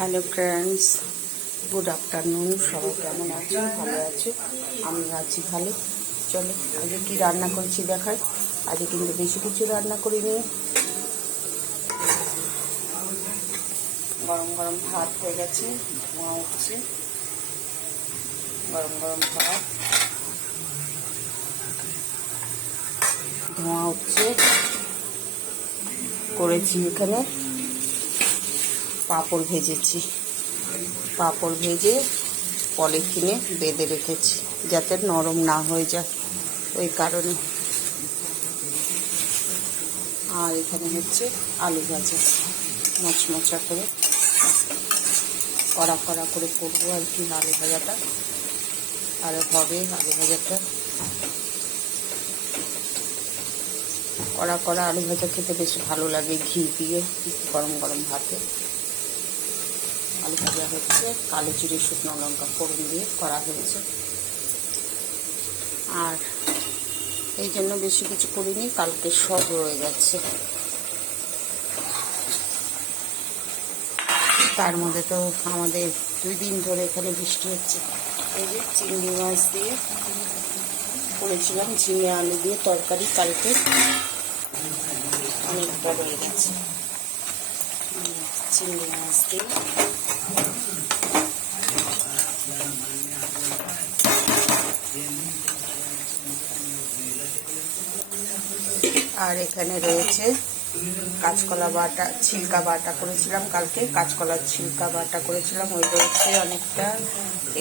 Hello friends, good afternoon. সবাই কেমন আছো? ভালো আছো? আমি আছি ভালো। চলো আজকে কি রান্না করেছি দেখাই। আজকে কিন্তু বেশি কিছু রান্না করিনি। গরম গরম ভাত হয়ে গেছে, ধোঁয়া উঠছে। গরম গরম ভাত, ধোঁয়া উঠছে। করেছি এখানে পাঁপড় ভেজেছি। পাঁপড় ভেজে পলিথিনে বেঁধে রেখেছি যাতে নরম না হয়ে যায়, ওই কারণে। আর এখানে হচ্ছে আলু ভাজা, মচমচা করে কড়া কড়া করে করবো আর কি আলু ভাজাটা। আর হবে আলু ভাজাটা কড়া কড়া। আলু ভাজা খেতে বেশ ভালো লাগে ঘি দিয়ে, গরম গরম ভাতে। আলু ভাজা হচ্ছে, কালো জিরে শুকনো লঙ্কা ফোড়ন দিয়ে করা হয়েছে। আর এই জন্য বেশি কিছু করিনি, কালকে সব রয়ে গেছে। তার মধ্যে তো আমাদের 2 দিন ধরে এখানে বৃষ্টি হচ্ছে। এই যে চিংড়ি মাছ দিয়ে করেছিলাম, ঝিঙে আলু দিয়ে তরকারি, কালকে অনেকটা রয়ে গেছে। চিংড়ি মাছ দিয়ে আর এখানে রয়েছে কাঁচকলা বাটা, ছিলকা বাটা করেছিলাম কালকে। কাঁচকলার ছিলকা বাটা করেছিলাম, ওই রয়েছে অনেকটা।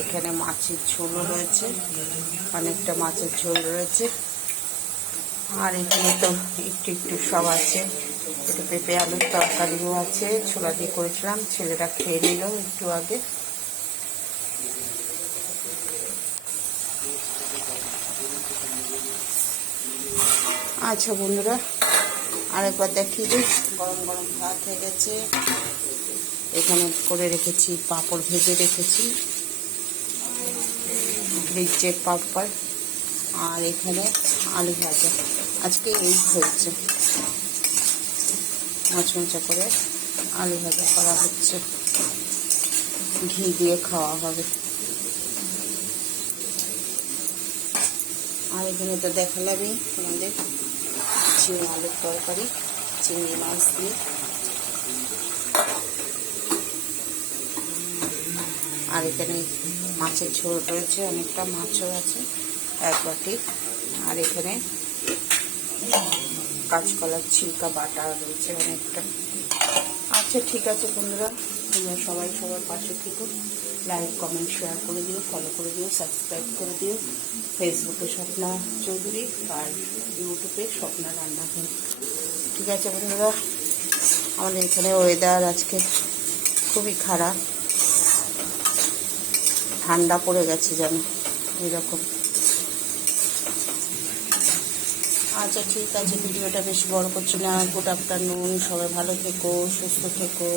এখানে মাছের ঝোলও রয়েছে, অনেকটা মাছের ঝোল রয়েছে। আর এখানে তো একটু একটু সব আছে। একটু পেঁপে আলুর তরকারিও আছে, ছোলা দিয়ে করেছিলাম, ছেলেরা খেয়ে নিল একটু আগে। আচ্ছা বন্ধুরা, আরেকবার দেখিয়ে দিই। গরম গরম ভাত হয়ে গেছে, এখানে করে রেখেছি পাঁপড় ভেজে রেখেছি, ফ্রিজের পাঁপড়। আর এখানে আলু ভাজা। আজকে এই হয়েছে, মচমচা করে আলু ভাজা করা হচ্ছে, ঘি দিয়ে খাওয়া হবে। আর এখানে তো দেখালামই আমাদের ঝিঙে আলুর তরকারি, চিংড়ি মাছ দিয়ে। আর এখানে মাছের ঝোল রয়েছে, অনেকটা মাছও আছে, এক বাটি। আর এখানে কাঁচকলার ছিলকা বাটা রয়েছে অনেকটা। আচ্ছা ঠিক আছে বন্ধুরা, তোমরা সবাই সবার পাশে থেকো। লাইক কমেন্ট শেয়ার করে দিও, ফলো করে দিও, সাবস্ক্রাইব করে দিও। ফেসবুকে স্বপ্না চৌধুরী আর ইউটিউবে স্বপ্না রান্নাঘর। ঠিক আছে বন্ধুরা, আমাদের এখানে ওয়েদার আজকে খুবই খারাপ, ঠান্ডা পড়ে গেছে যেন এরকম। আচ্ছা ঠিক আছে, ভিডিওটা বেশি বড় করছি না। গুড আফটারনুন, সবাই ভালো থেকো, সুস্থ থেকো।